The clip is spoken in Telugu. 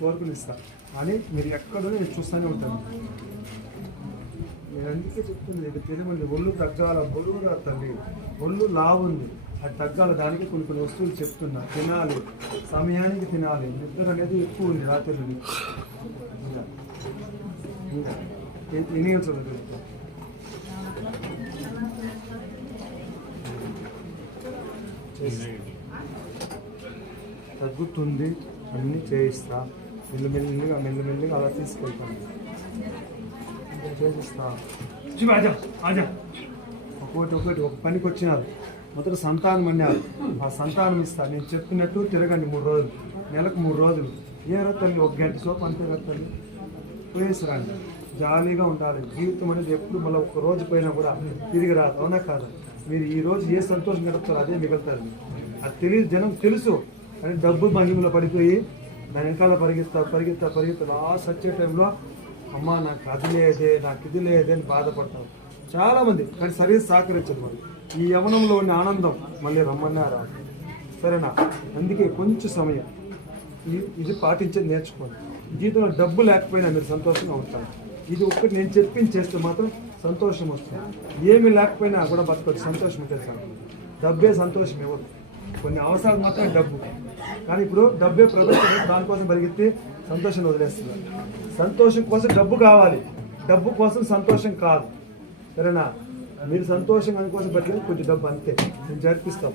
కోరుకుని ఇస్తా అని మీరు ఎక్కడో నేను చూస్తూనే ఉంటాను. నేను అందుకే చెప్తుంది, ఇది తెలియదు. ఒళ్ళు తగ్గాల, బరువుగా తల్లి ఒళ్ళు లావుంది, అది తగ్గాల. దానికి కొన్ని వస్తువులు చెప్తున్నా. తినాలి, సమయానికి తినాలి. నిద్ర అనేది ఎక్కువ ఉంది రాత్రి. ఎన్ని గంటలు తగ్గుతుంది, అన్నీ చేయిస్తా. మెల్లమెల్లిగా అలా తీసుకెళ్తాను, చేసిస్తా. ఒకటి ఒక పనికి వచ్చినారు, మొదట సంతానం అన్నారు. ఆ సంతానం ఇస్తా. నేను చెప్పినట్టు తిరగండి 3 రోజులు, నెలకు 3 రోజులు. ఏ తల్లి 1 గంట సోపు అంతే కదా తల్లి. పోయేసిరండి, జాలీగా ఉండాలి. జీవితం అనేది ఎప్పుడు మళ్ళీ 1 రోజు పోయినా కూడా తిరిగి రాదు, అవునా కాదు? మీరు ఈ రోజు ఏ సంతోషం గడుపుతారో అదే మిగులుతారు. అది తెలియదు, జనం తెలుసు, కానీ డబ్బు మహిమలో పడిపోయి దాని వెనకాల పరిగెత్తా లాస్ట్ వచ్చే టైంలో అమ్మ నాకు అది లేదే, నాకు ఇది లేదే అని బాధపడతారు చాలామంది. కానీ సరే సహకరించదు. మరి ఈ యవనంలో ఉన్న ఆనందం మళ్ళీ రమ్మన్నారా? సరేనా? అందుకే కొంచెం సమయం ఇది పాటించేది నేర్చుకోండి. జీవితంలో డబ్బు లేకపోయినా మీరు సంతోషంగా ఉంటారు. ఇది ఒక్కటి నేను చెప్పింది చేస్తే మాత్రం సంతోషం వస్తుంది. ఏమి లేకపోయినా కూడా బతకొచ్చు, సంతోషం ఉంటుంది సార్. డబ్బే సంతోషం ఇవ్వదు, కొన్ని అవసరాలు మాత్రమే డబ్బు. కానీ ఇప్పుడు డబ్బే ప్రదర్శన, దానికోసం పరిగెత్తి సంతోషం వదిలేస్తున్నారు. సంతోషం కోసం డబ్బు కావాలి, డబ్బు కోసం సంతోషం కాదు. సరేనా? మీరు సంతోషం అందుకోసం బట్టి కొంచెం డబ్బు అంతే, నేను జరిపిస్తాం.